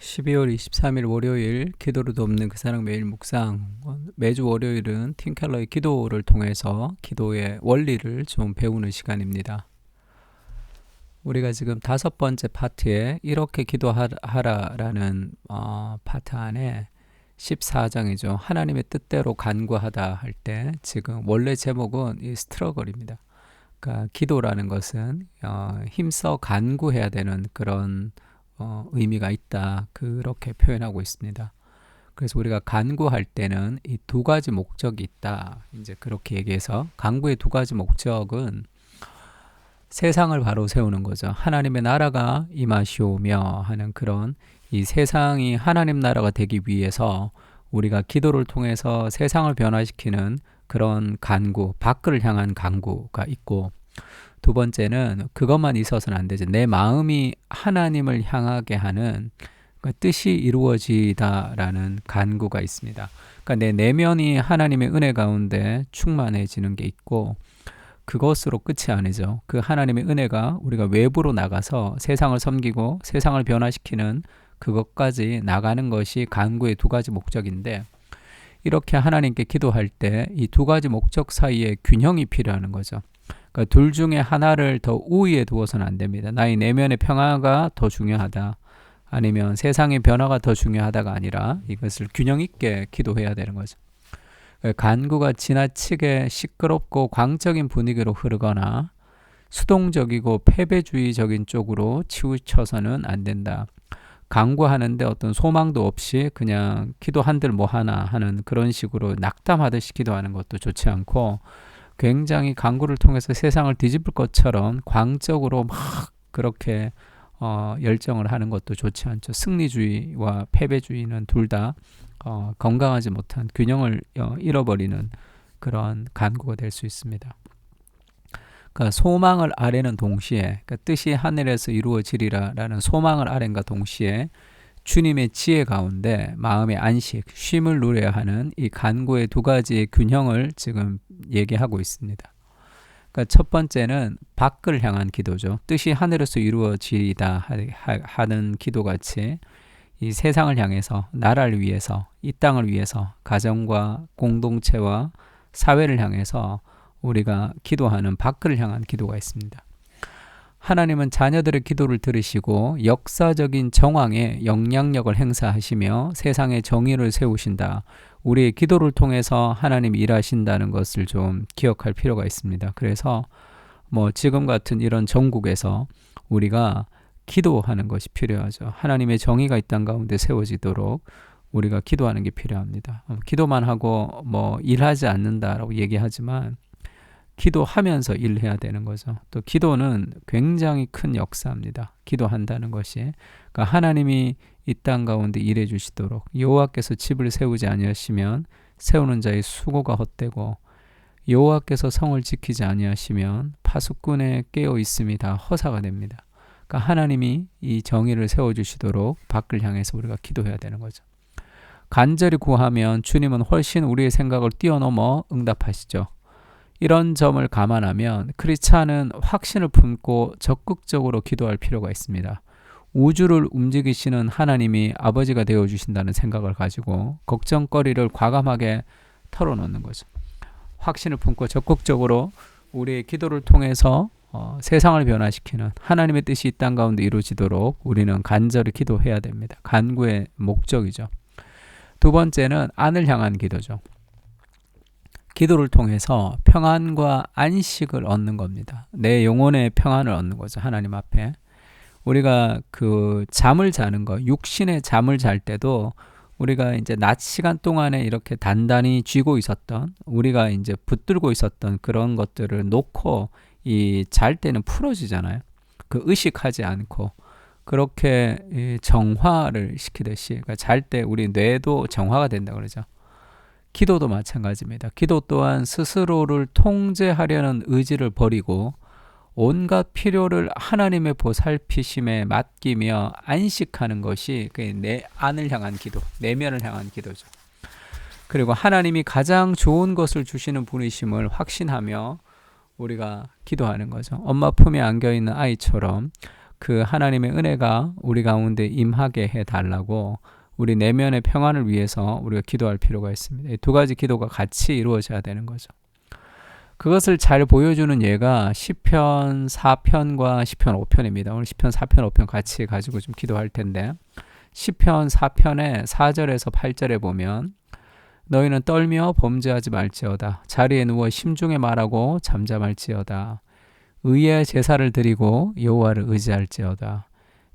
12월 23일 월요일 기도로 돕는 그 사랑 매일 묵상. 매주 월요일은 팀켈러의 기도를 통해서 기도의 원리를 좀 배우는 시간입니다. 우리가 지금 5번째 파트에 이렇게 기도하라라는 파트 안에 14장이죠. 하나님의 뜻대로 간구하다 할 때 지금 원래 제목은 이 스트러글입니다. 그러니까 기도라는 것은 힘써 간구해야 되는 그런 의미가 있다. 그렇게 표현하고 있습니다. 그래서 우리가 간구할 때는 이 두 가지 목적이 있다. 이제 그렇게 얘기해서 간구의 두 가지 목적은 세상을 바로 세우는 거죠. 하나님의 나라가 임하시오며 하는 그런 이 세상이 하나님 나라가 되기 위해서 우리가 기도를 통해서 세상을 변화시키는 그런 간구, 밖을 향한 간구가 있고, 두 번째는 그것만 있어서는 안 되죠. 내 마음이 하나님을 향하게 하는 뜻이 이루어지다라는 간구가 있습니다. 그러니까 내 내면이 하나님의 은혜 가운데 충만해지는 게 있고, 그것으로 끝이 아니죠. 그 하나님의 은혜가 우리가 외부로 나가서 세상을 섬기고 세상을 변화시키는 그것까지 나가는 것이 간구의 두 가지 목적인데, 이렇게 하나님께 기도할 때 이 두 가지 목적 사이에 균형이 필요한 거죠. 그러니까 둘 중에 하나를 더 우위에 두어서는 안 됩니다. 나의 내면의 평화가 더 중요하다, 아니면 세상의 변화가 더 중요하다가 아니라 이것을 균형 있게 기도해야 되는 거죠. 간구가 지나치게 시끄럽고 광적인 분위기로 흐르거나 수동적이고 패배주의적인 쪽으로 치우쳐서는 안 된다. 간구하는데 어떤 소망도 없이 그냥 기도 한들 뭐하나 하는 그런 식으로 낙담하듯이 기도하는 것도 좋지 않고, 굉장히 간구를 통해서 세상을 뒤집을 것처럼 광적으로 막 그렇게 열정을 하는 것도 좋지 않죠. 승리주의와 패배주의는 둘 다 건강하지 못한 균형을 잃어버리는 그런 간구가 될 수 있습니다. 그러니까 소망을 아뢰는 동시에, 그러니까 뜻이 하늘에서 이루어지리라 라는 소망을 아뢰는가 동시에 주님의 지혜 가운데 마음의 안식, 쉼을 누려야 하는 이 간구의 두 가지의 균형을 지금 얘기하고 있습니다. 그러니까 첫 번째는 밖을 향한 기도죠. 뜻이 하늘에서 이루어지리다 하는 기도같이 이 세상을 향해서, 나라를 위해서, 이 땅을 위해서, 가정과 공동체와 사회를 향해서 우리가 기도하는 밖을 향한 기도가 있습니다. 하나님은 자녀들의 기도를 들으시고 역사적인 정황에 영향력을 행사하시며 세상의 정의를 세우신다. 우리의 기도를 통해서 하나님이 일하신다는 것을 좀 기억할 필요가 있습니다. 그래서 지금 같은 이런 정국에서 우리가 기도하는 것이 필요하죠. 하나님의 정의가 이 땅 가운데 세워지도록 우리가 기도하는 게 필요합니다. 기도만 하고 일하지 않는다라고 얘기하지만 기도하면서 일해야 되는 거죠. 또 기도는 굉장히 큰 역사입니다. 기도한다는 것이. 그러니까 하나님이 이 땅 가운데 일해 주시도록, 여호와께서 집을 세우지 아니하시면 세우는 자의 수고가 헛되고, 여호와께서 성을 지키지 아니하시면 파수꾼의 깨어 있음이 다 허사가 됩니다. 그러니까 하나님이 이 정의를 세워주시도록 밖을 향해서 우리가 기도해야 되는 거죠. 간절히 구하면 주님은 훨씬 우리의 생각을 뛰어넘어 응답하시죠. 이런 점을 감안하면 크리스찬은 확신을 품고 적극적으로 기도할 필요가 있습니다. 우주를 움직이시는 하나님이 아버지가 되어주신다는 생각을 가지고 걱정거리를 과감하게 털어놓는 거죠. 확신을 품고 적극적으로 우리의 기도를 통해서 세상을 변화시키는 하나님의 뜻이 이 땅 가운데 이루어지도록 우리는 간절히 기도해야 됩니다. 간구의 목적이죠. 두 번째는 안을 향한 기도죠. 기도를 통해서 평안과 안식을 얻는 겁니다. 내 영혼의 평안을 얻는 거죠. 하나님 앞에. 우리가 그 잠을 자는 거, 육신의 잠을 잘 때도 우리가 이제 낮 시간 동안에 이렇게 단단히 쥐고 있었던, 우리가 이제 붙들고 있었던 그런 것들을 놓고 이 잘 때는 풀어지잖아요. 그 의식하지 않고 그렇게 정화를 시키듯이, 그러니까 잘 때 우리 뇌도 정화가 된다 그러죠. 기도도 마찬가지입니다. 기도 또한 스스로를 통제하려는 의지를 버리고 온갖 필요를 하나님의 보살피심에 맡기며 안식하는 것이 내 안을 향한 기도, 내면을 향한 기도죠. 그리고 하나님이 가장 좋은 것을 주시는 분이심을 확신하며 우리가 기도하는 거죠. 엄마 품에 안겨있는 아이처럼 그 하나님의 은혜가 우리 가운데 임하게 해달라고 우리 내면의 평안을 위해서 우리가 기도할 필요가 있습니다. 이 두 가지 기도가 같이 이루어져야 되는 거죠. 그것을 잘 보여주는 예가 시편 4편과 시편 5편입니다. 오늘 시편 4편, 5편 같이 가지고 좀 기도할 텐데 시편 4편의 4절에서 8절에 보면 너희는 떨며 범죄하지 말지어다. 자리에 누워 심중에 말하고 잠잠할지어다. 의의 제사를 드리고 여호와를 의지할지어다.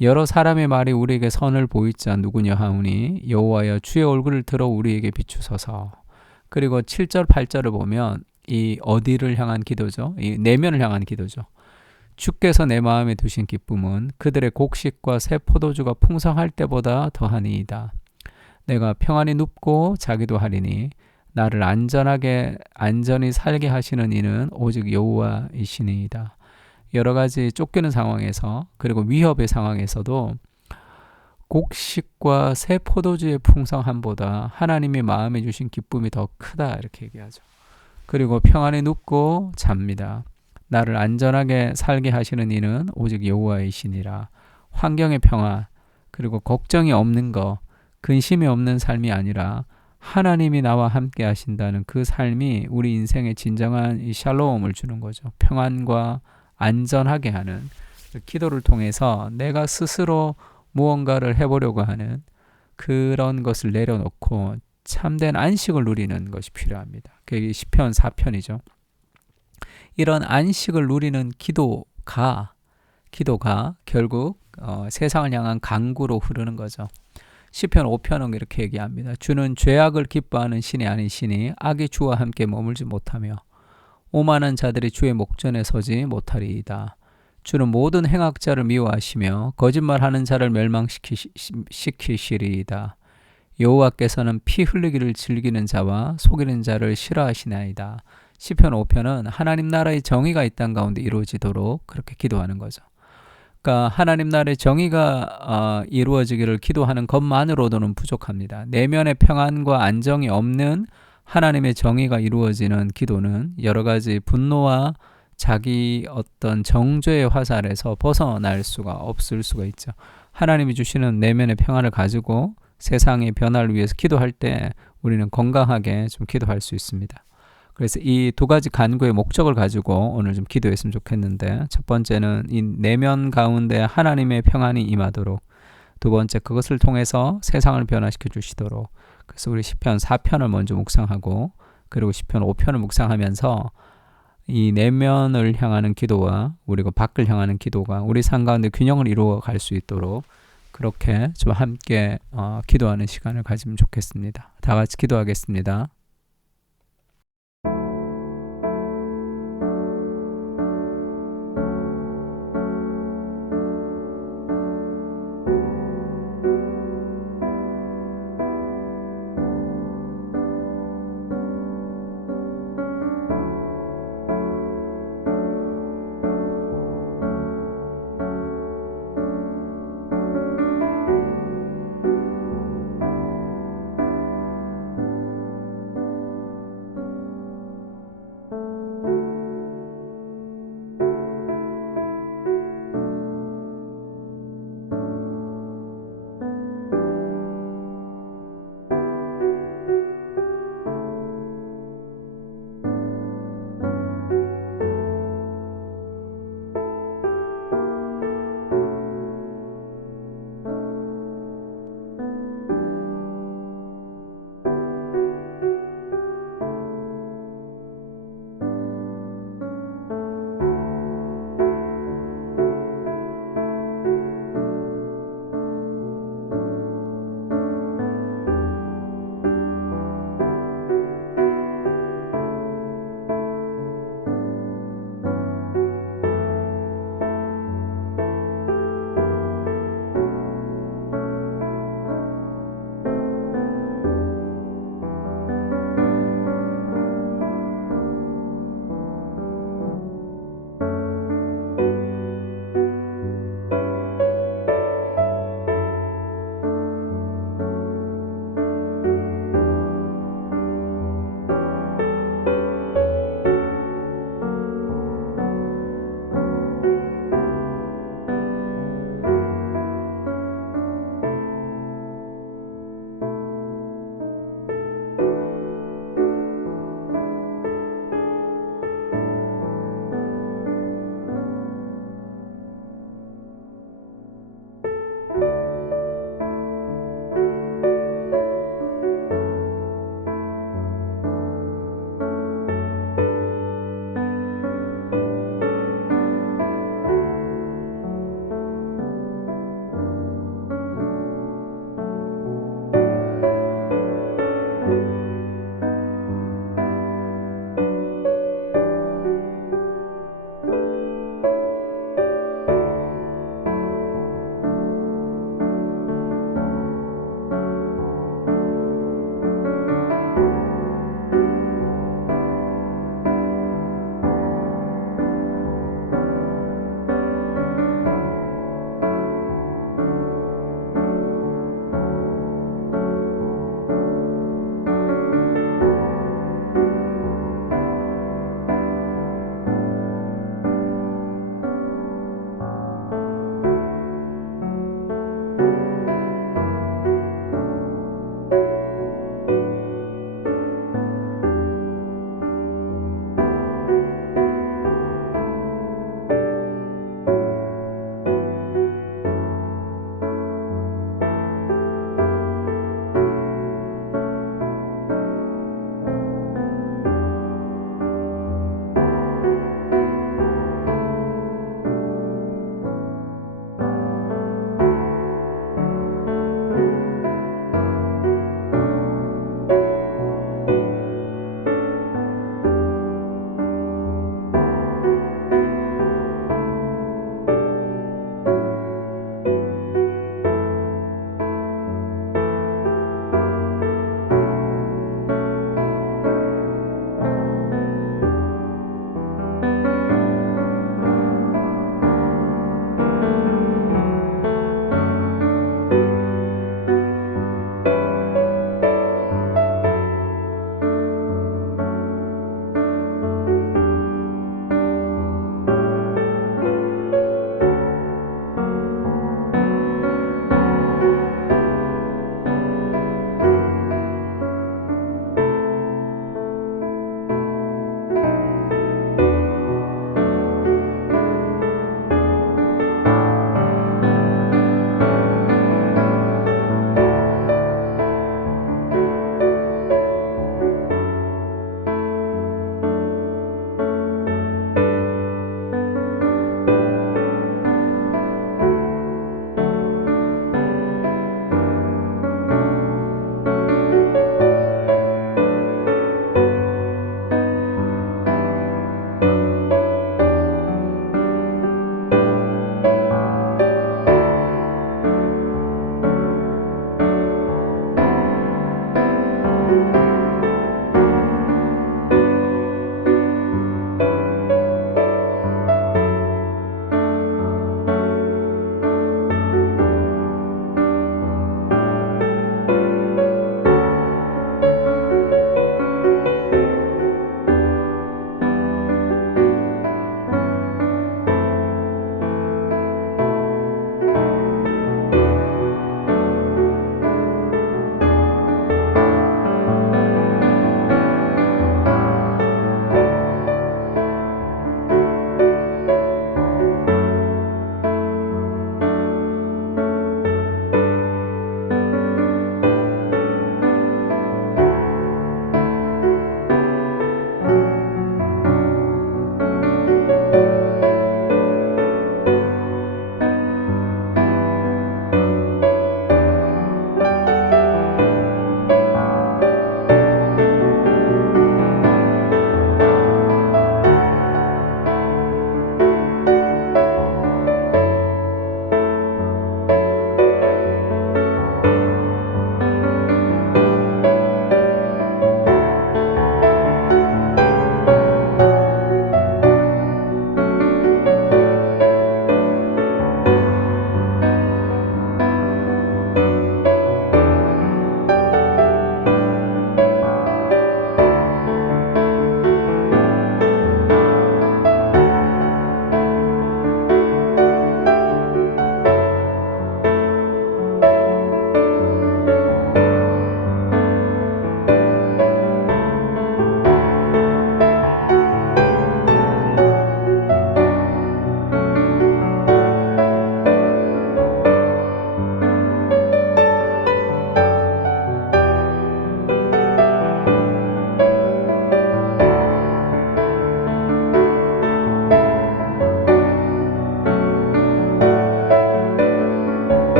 여러 사람의 말이 우리에게 선을 보이자 누구냐 하오니 여호와여 주의 얼굴을 들어 우리에게 비추소서. 그리고 7절 8절을 보면 이 어디를 향한 기도죠? 이 내면을 향한 기도죠. 주께서 내 마음에 두신 기쁨은 그들의 곡식과 새 포도주가 풍성할 때보다 더하니이다. 내가 평안히 눕고 자기도 하리니 나를 안전히 살게 하시는 이는 오직 여호와이시니이다. 여러 가지 쫓기는 상황에서 그리고 위협의 상황에서도 곡식과 새 포도주의 풍성함보다 하나님이 마음에 주신 기쁨이 더 크다 이렇게 얘기하죠. 그리고 평안히 눕고 잡니다. 나를 안전하게 살게 하시는 이는 오직 여호와이시니라. 환경의 평안 그리고 걱정이 없는 거 근심이 없는 삶이 아니라 하나님이 나와 함께 하신다는 그 삶이 우리 인생의 진정한 이 샬롬을 주는 거죠. 평안과 안전하게 하는 기도를 통해서 내가 스스로 무언가를 해보려고 하는 그런 것을 내려놓고 참된 안식을 누리는 것이 필요합니다. 그게 시편 4편이죠. 이런 안식을 누리는 기도가 결국 세상을 향한 강구로 흐르는 거죠. 시편 5편은 이렇게 얘기합니다. 주는 죄악을 기뻐하는 신이 아니시니 악이 주와 함께 머물지 못하며 오만한 자들이 주의 목전에 서지 못하리이다. 주는 모든 행악자를 미워하시며 거짓말하는 자를 멸망시키시리이다. 여호와께서는 피 흘리기를 즐기는 자와 속이는 자를 싫어하시나이다. 시편 5편은 하나님 나라의 정의가 이 땅 가운데 이루어지도록 그렇게 기도하는 거죠. 그러니까 하나님 나라의 정의가 이루어지기를 기도하는 것만으로도는 부족합니다. 내면의 평안과 안정이 없는 하나님의 정의가 이루어지는 기도는 여러 가지 분노와 자기 어떤 정죄의 화살에서 벗어날 수가 없을 수가 있죠. 하나님이 주시는 내면의 평안을 가지고 세상의 변화를 위해서 기도할 때 우리는 건강하게 좀 기도할 수 있습니다. 그래서 이 두 가지 간구의 목적을 가지고 오늘 좀 기도했으면 좋겠는데 첫 번째는 이 내면 가운데 하나님의 평안이 임하도록 두 번째 그것을 통해서 세상을 변화시켜 주시도록 그래서 우리 시편 4편을 먼저 묵상하고 그리고 시편 5편을 묵상하면서 이 내면을 향하는 기도와 우리가 밖을 향하는 기도가 우리 삶 가운데 균형을 이루어 갈 수 있도록 그렇게 좀 함께 기도하는 시간을 가지면 좋겠습니다. 다 같이 기도하겠습니다.